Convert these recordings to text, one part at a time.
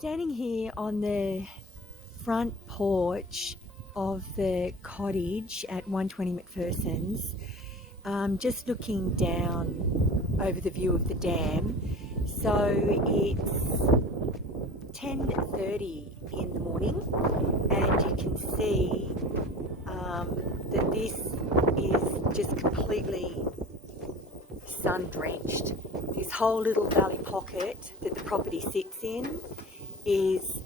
standing here on the front porch of the cottage at 120 McPhersons, just looking down over the view of the dam. So it's 10:30 in the morning, and you can see that this is just completely sun-drenched. This whole little valley pocket that the property sits in is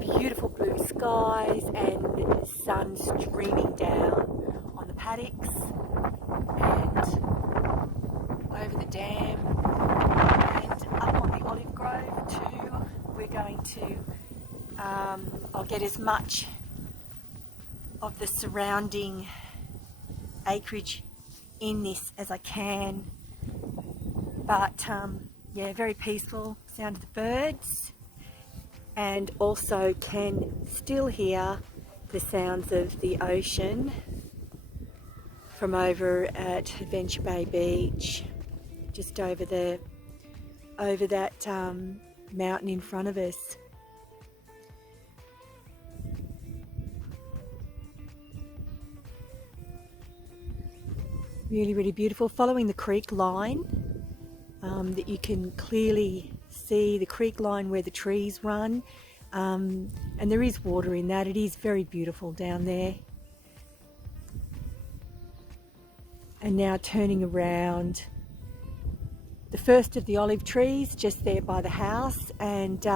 beautiful blue skies and sun streaming down on the paddocks and over the dam and up on the olive grove too. We're going to, I'll get as much of the surrounding acreage in this as I can, but yeah, very peaceful. Sound of the birds, and also can still hear the sounds of the ocean from over at Adventure Bay Beach, just over that mountain in front of us. Really, really beautiful. Following the creek line, that you can clearly see the creek line where the trees run, and there is water in that. It is very beautiful down there. And now turning around the first of the olive trees just there by the house, and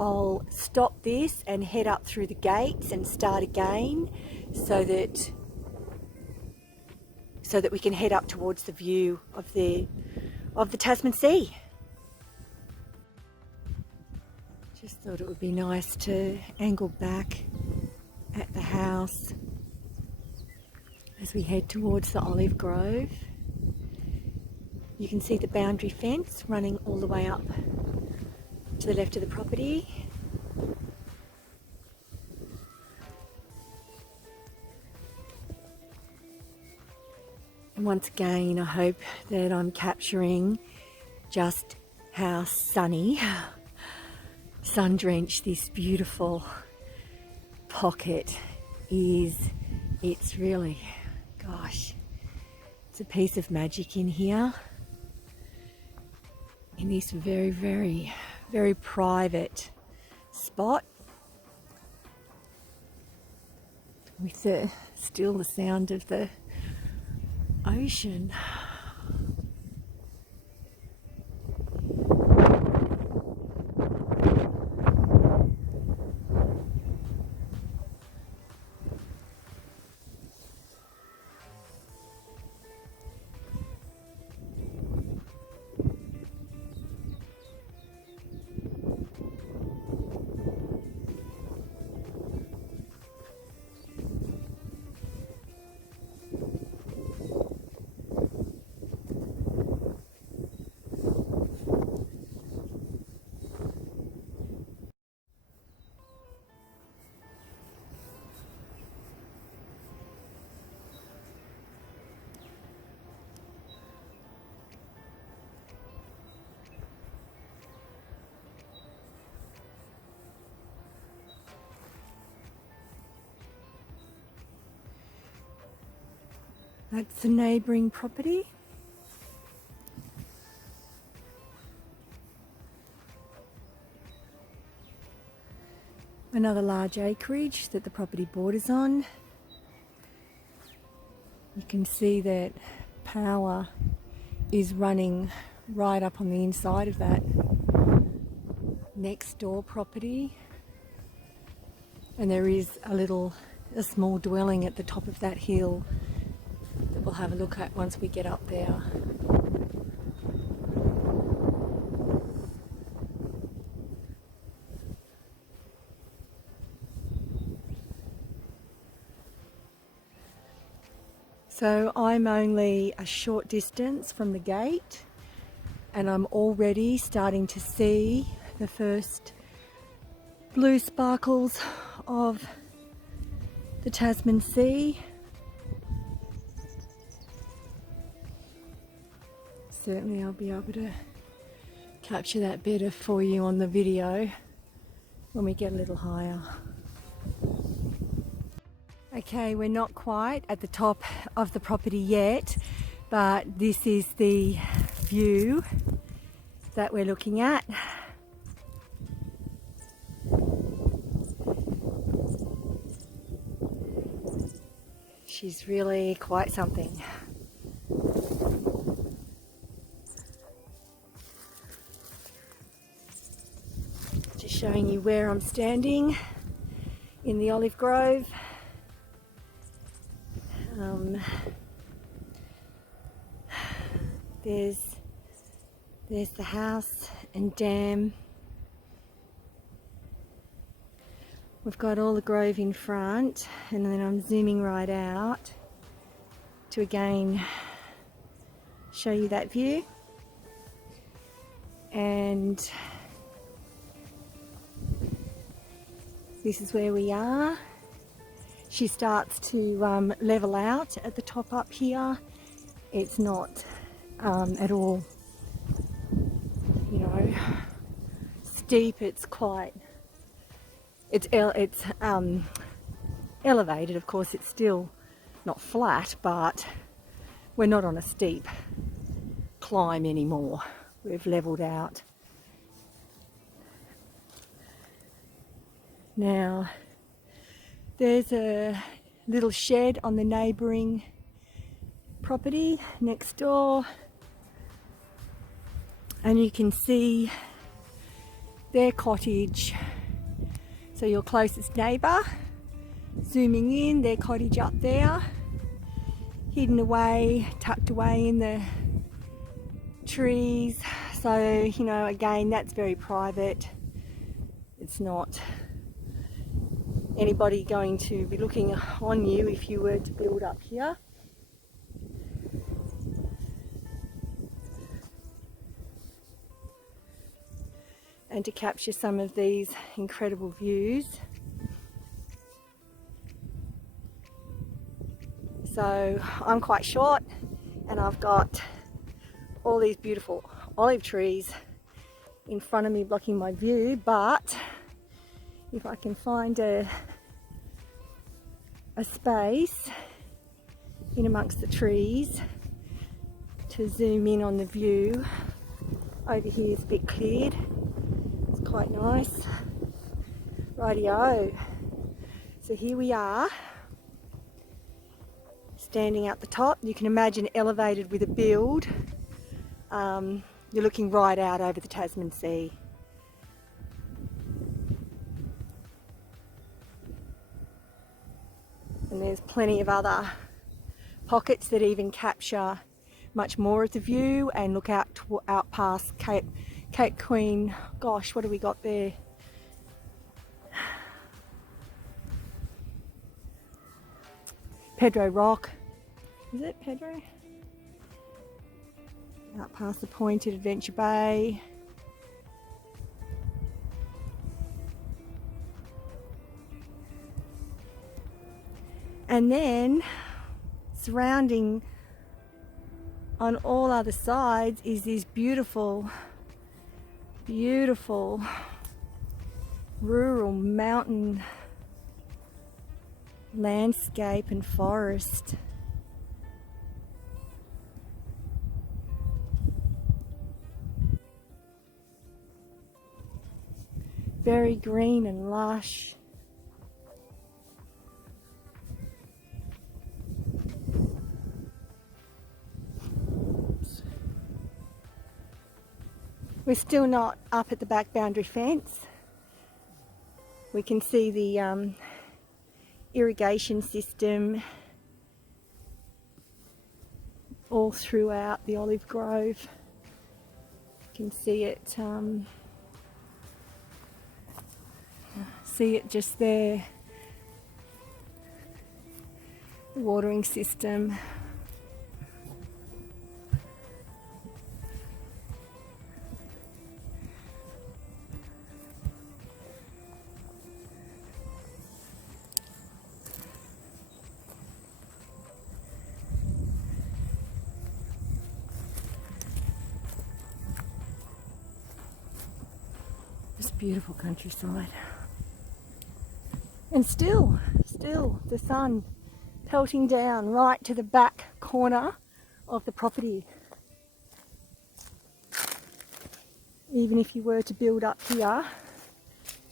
I'll stop this and head up through the gates and start again so that we can head up towards the view of the Tasman Sea. Just thought it would be nice to angle back at the house as we head towards the olive grove. You can see the boundary fence running all the way up to the left of the property. And once again, I hope that I'm capturing just how sunny, sun-drenched this beautiful pocket is. It's really, gosh, it's a piece of magic in here, in this very, very, very private spot, with still the sound of the ocean. That's the neighbouring property. Another large acreage that the property borders on. You can see that power is running right up on the inside of that next door property. And there is a small dwelling at the top of that hill that we'll have a look at once we get up there. So I'm only a short distance from the gate, and I'm already starting to see the first blue sparkles of the Tasman Sea. Certainly I'll be able to capture that better for you on the video when we get a little higher. Okay, we're not quite at the top of the property yet, but this is the view that we're looking at. She's really quite something. Just showing you where I'm standing in the olive grove. There's the house and dam. We've got all the grove in front, and then I'm zooming right out to again show you that view. And this is where we are. She starts to level out at the top up here. It's not at all, you know, steep. It's quite, it's elevated. Of course, it's still not flat, but we're not on a steep climb anymore. We've leveled out. Now, there's a little shed on the neighbouring property next door, and you can see their cottage. So your closest neighbour, zooming in, their cottage up there, hidden away, tucked away in the trees. So, you know, again, that's very private. It's not anybody going to be looking on you if you were to build up here. And to capture some of these incredible views. So I'm quite short, and I've got all these beautiful olive trees in front of me blocking my view, but if I can find a space in amongst the trees to zoom in on the view. Over here is a bit cleared. It's quite nice. Rightio. So here we are, standing at the top. You can imagine elevated with a build. You're looking right out over the Tasman Sea. And there's plenty of other pockets that even capture much more of the view and look out past Cape Queen. Gosh, what have we got there? Pedro Rock. Is it Pedro? Out past the point at Adventure Bay. And then surrounding on all other sides is this beautiful, beautiful rural mountain landscape and forest. Very green and lush. We're still not up at the back boundary fence. We can see the irrigation system all throughout the olive grove. You can see it just there. The watering system. Beautiful countryside. And still the sun pelting down right to the back corner of the property. Even if you were to build up here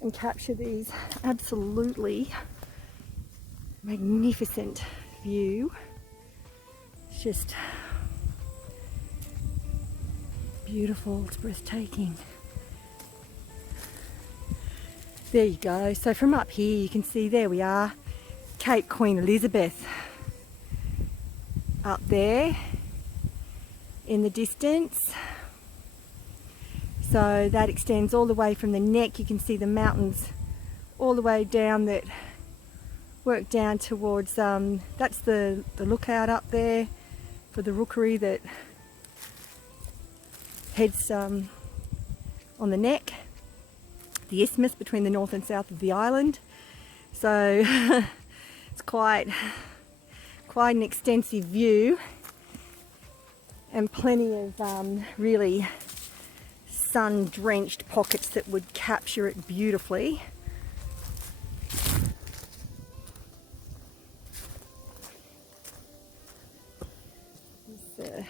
and capture these absolutely magnificent view, it's just beautiful, it's breathtaking. There you go. So from up here you can see, there we are, Cape Queen Elizabeth up there in the distance. So that extends all the way from the neck. You can see the mountains all the way down that work down towards, that's the lookout up there for the rookery that heads on the neck, the isthmus between the north and south of the island. So it's quite an extensive view, and plenty of really sun-drenched pockets that would capture it beautifully. There's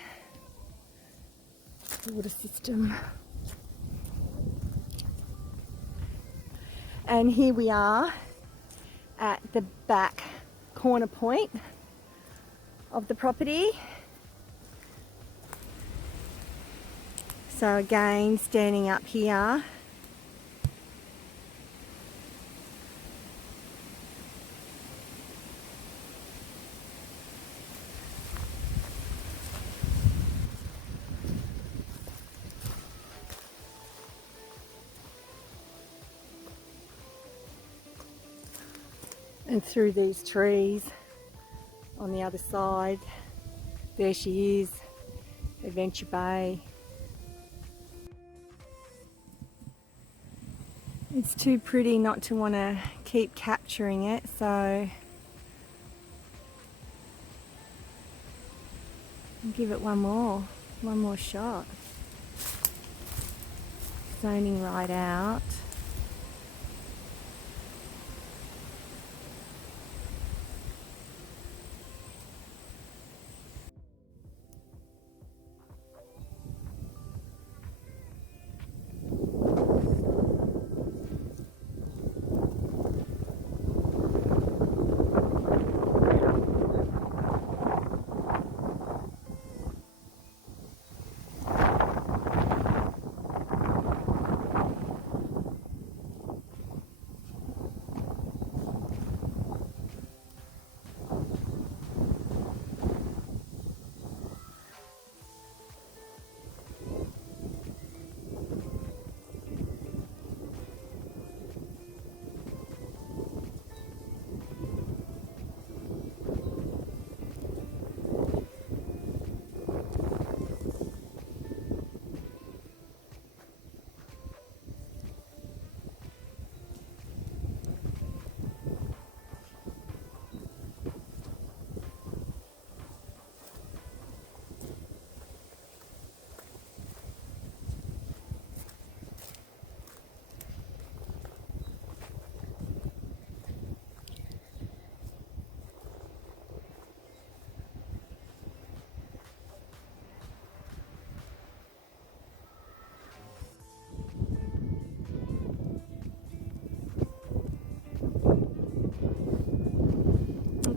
the water system. And here we are at the back corner point of the property. So again, standing up here, and through these trees on the other side, there she is, Adventure Bay. It's too pretty not to want to keep capturing it, so I'll give it one more shot. Zoning right out.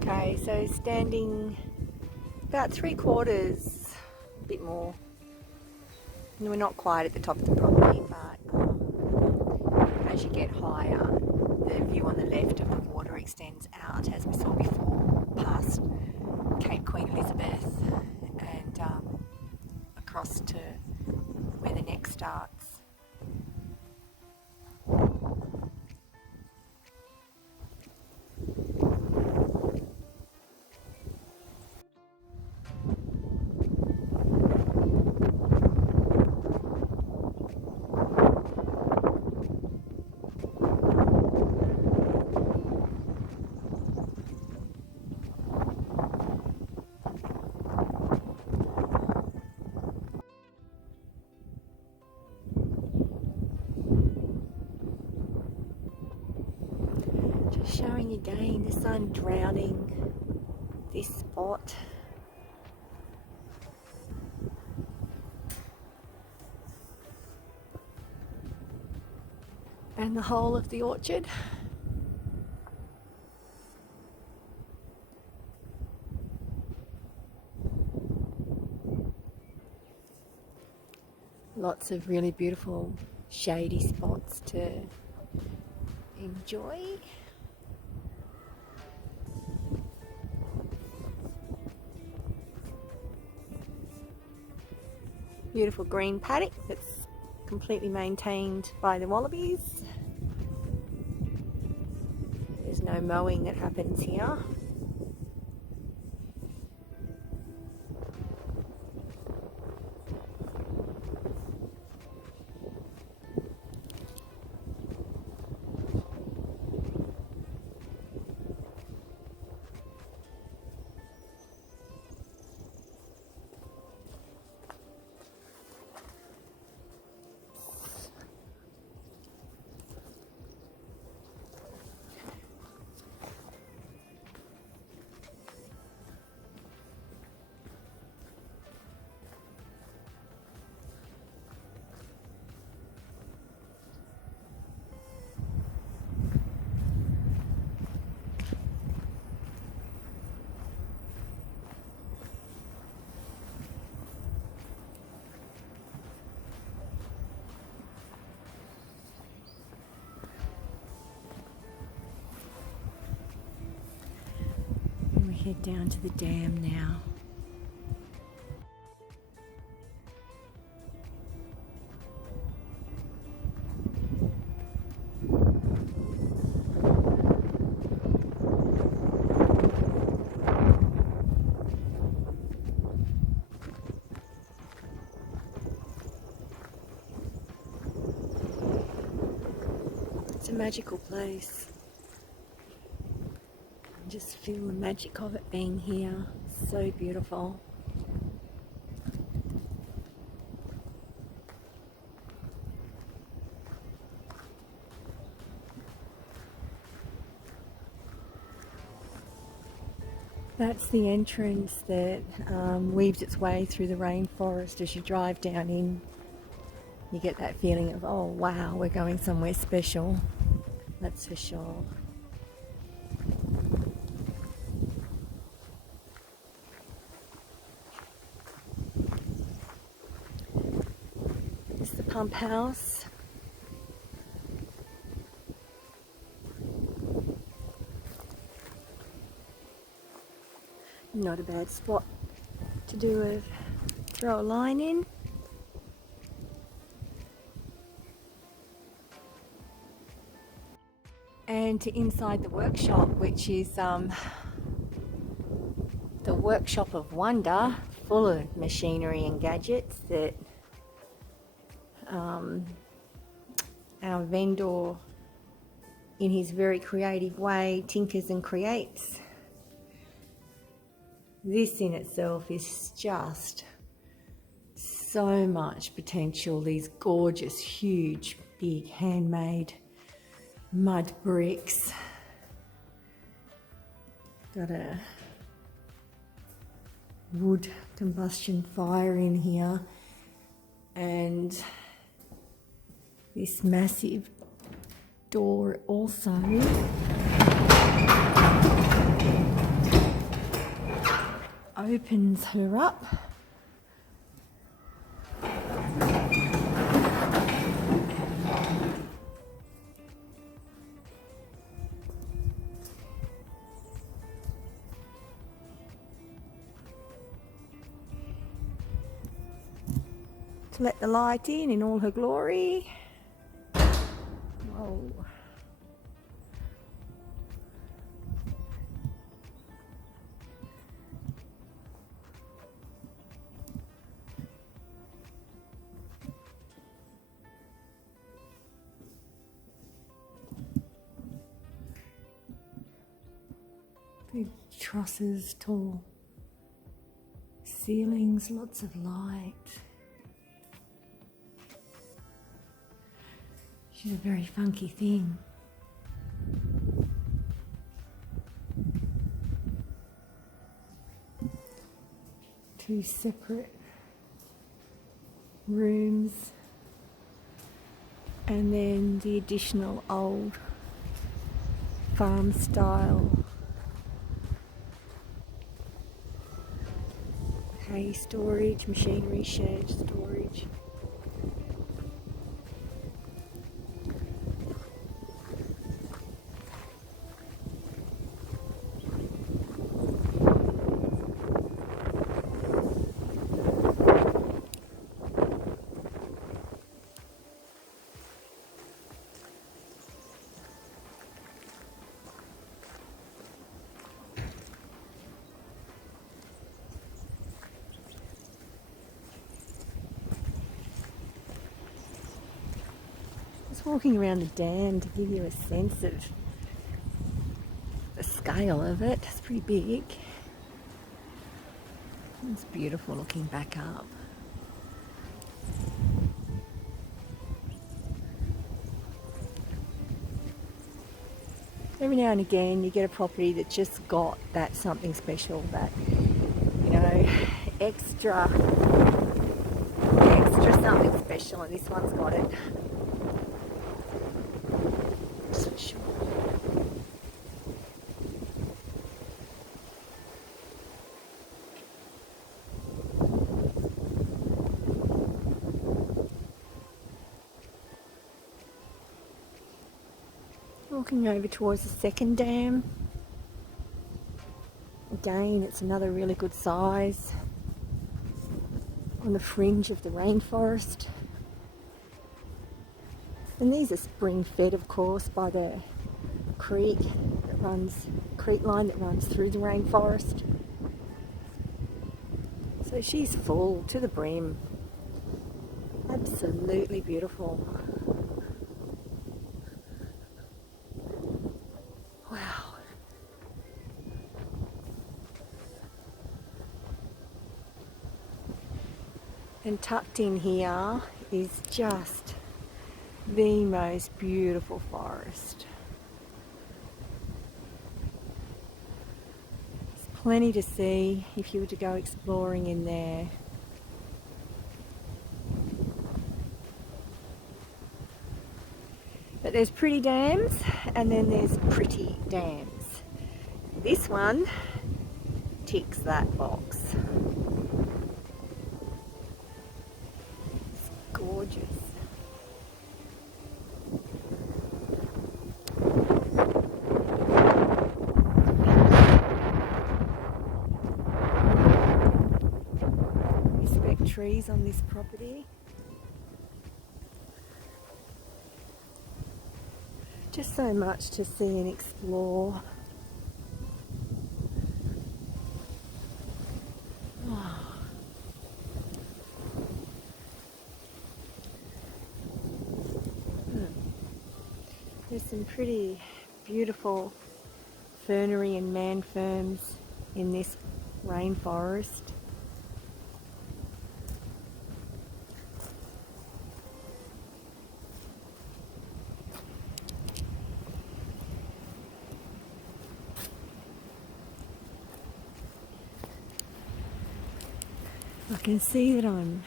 Okay, so standing about 3/4, a bit more. And we're not quite at the top of the property, but as you get higher, the view on the left of the water extends out, as we saw before, past Cape Queen Elizabeth and across to where the neck starts. showing again the sun drowning this spot. And the whole of the orchard. Lots of really beautiful shady spots to enjoy. Beautiful green paddock that's completely maintained by the wallabies. There's no mowing that happens here. And we head down to the dam now. It's a magical place. I just feel the magic of it being here. So beautiful. That's the entrance that weaves its way through the rainforest. As you drive down in, you get that feeling of, oh wow, we're going somewhere special. That's for sure. It's the pump house. Not a bad spot to do throw a line in. And to inside the workshop, which is the workshop of wonder, full of machinery and gadgets that our vendor, in his very creative way, tinkers and creates. This in itself is just so much potential. These gorgeous, huge, big, handmade mud bricks. Got a wood combustion fire in here, and this massive door also opens her up. To let the light in all her glory. Whoa. Big trusses, tall ceilings, lots of light. She's a very funky thing. Two separate rooms, and then the additional old farm style hay storage, machinery shed storage. Just walking around the dam to give you a sense of the scale of it. It's pretty big. It's beautiful looking back up. Every now and again you get a property that just got that something special, that, you know, extra something special, and this one's got it. That's for sure. Walking over towards the second dam. Again, it's another really good size, on the fringe of the rainforest. And these are spring fed, of course, by the creek line that runs through the rainforest. So she's full to the brim. Absolutely beautiful. Wow. And tucked in here is just the most beautiful forest. There's plenty to see if you were to go exploring in there. But there's pretty dams, and then there's pretty dams. This one ticks that box. It's gorgeous. Respect trees on this property. Just so much to see and explore. Oh. There's some pretty beautiful fernery and man ferns in this rainforest. I can see that I'm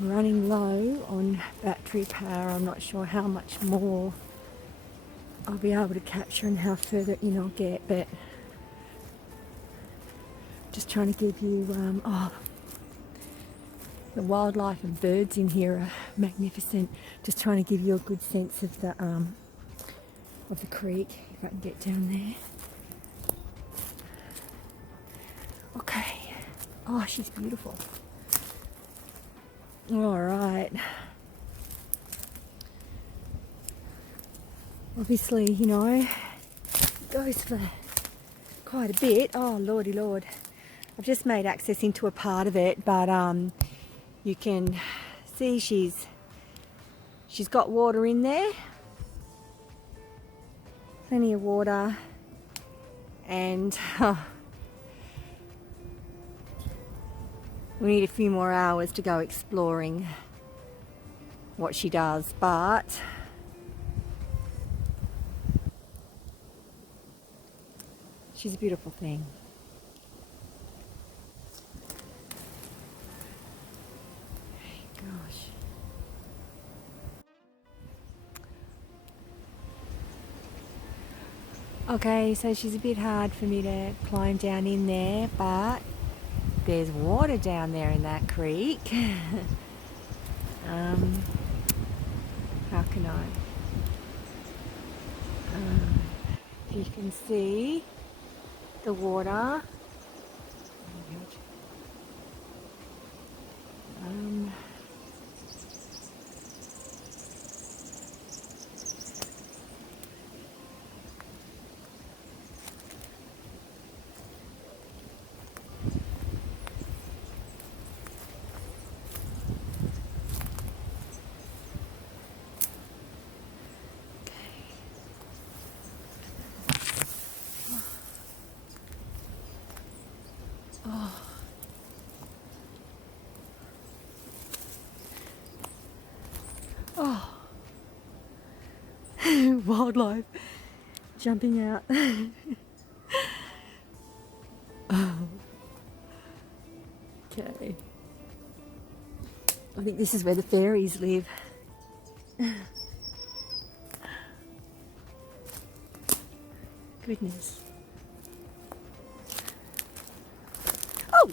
running low on battery power. I'm not sure how much more I'll be able to capture and how further in I'll get, but just trying to give you, the wildlife and birds in here are magnificent. Just trying to give you a good sense of the creek, if I can get down there. Okay. Oh, she's beautiful. All right. Obviously, you know, it goes for quite a bit. Oh, lordy lord. I've just made access into a part of it, but you can see she's got water in there. Plenty of water. And we need a few more hours to go exploring what she does, but she's a beautiful thing. Okay, so she's a bit hard for me to climb down in there, but there's water down there in that creek. How can I? If you can see the water. Um, oh, wildlife jumping out. Okay. I think this is where the fairies live. Goodness. Oh!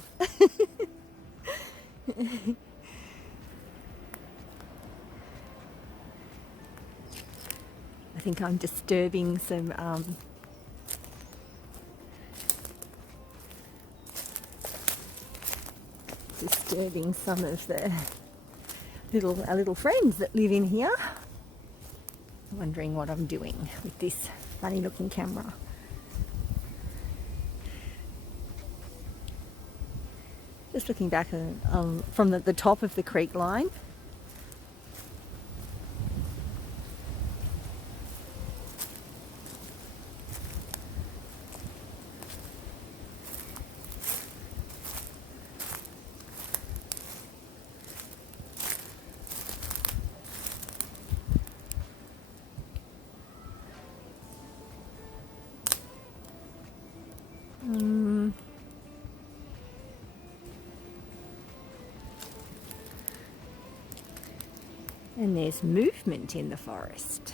I think I'm disturbing some of the our little friends that live in here. Wondering what I'm doing with this funny looking camera. Just looking back from the top of the creek line. And there's movement in the forest.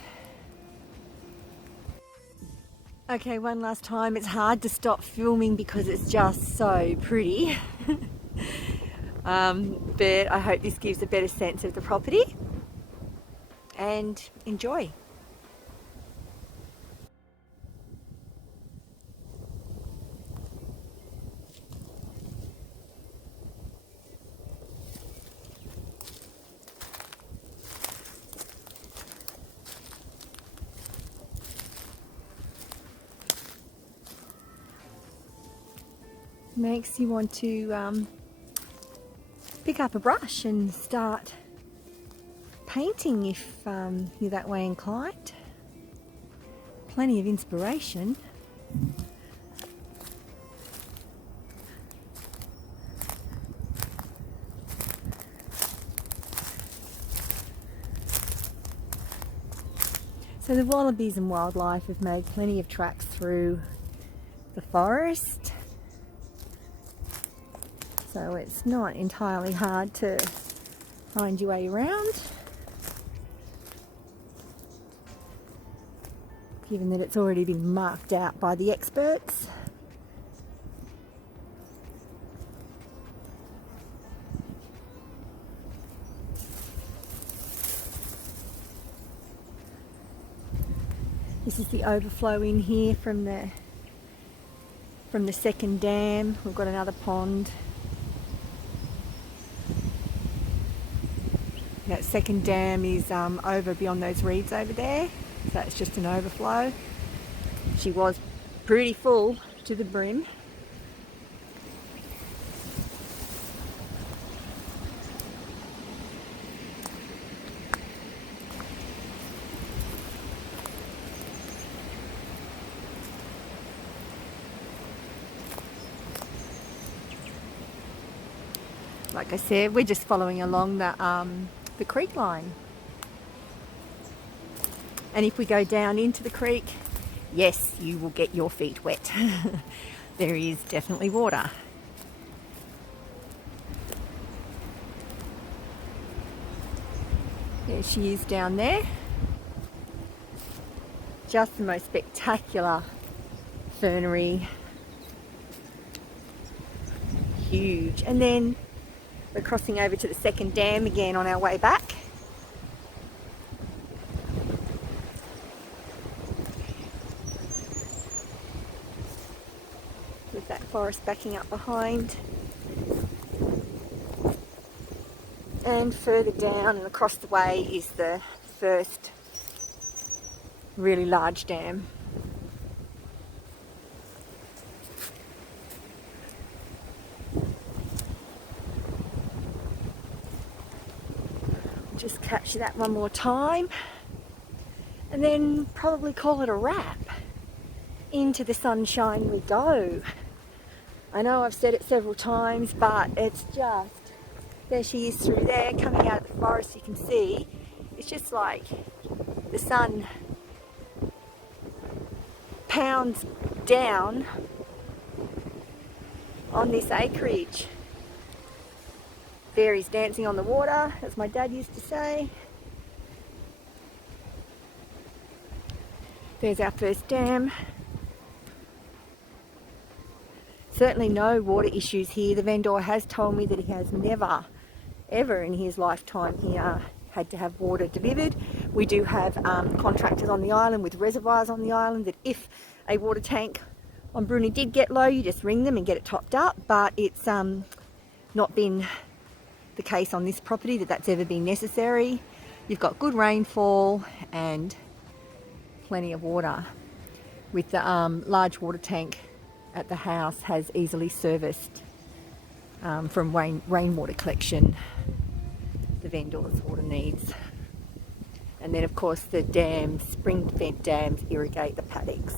Okay, one last time. It's hard to stop filming because it's just so pretty. But I hope this gives a better sense of the property. And enjoy. Makes you want to pick up a brush and start painting if you're that way inclined. Plenty of inspiration. So the wallabies and wildlife have made plenty of tracks through the forest. So it's not entirely hard to find your way around, given that it's already been marked out by the experts. This is the overflow in here from the second dam. We've got another pond. That second dam is over beyond those reeds over there, so that's just an overflow. She was pretty full to the brim. Like I said, we're just following along the creek line. And if we go down into the creek, yes, you will get your feet wet. There is definitely water. There she is down there. Just the most spectacular fernery. Huge. And then we're crossing over to the second dam again on our way back. With that forest backing up behind. And further down and across the way is the first really large dam. Just catch that one more time and then probably call it a wrap. Into the sunshine we go. I know I've said it several times, but it's just, there she is through there coming out of the forest. You can see it's just like the sun pounds down on this acreage. Fairies dancing on the water, as my dad used to say. There's our first dam. Certainly no water issues here. The vendor has told me that he has never, ever in his lifetime here had to have water delivered. We do have contractors on the island with reservoirs on the island that if a water tank on Bruni did get low, you just ring them and get it topped up. But it's not been the case on this property that that's ever been necessary. You've got good rainfall and plenty of water. With the large water tank at the house has easily serviced from rainwater collection the vendor's water needs. And then of course the dams, spring fed dams, irrigate the paddocks.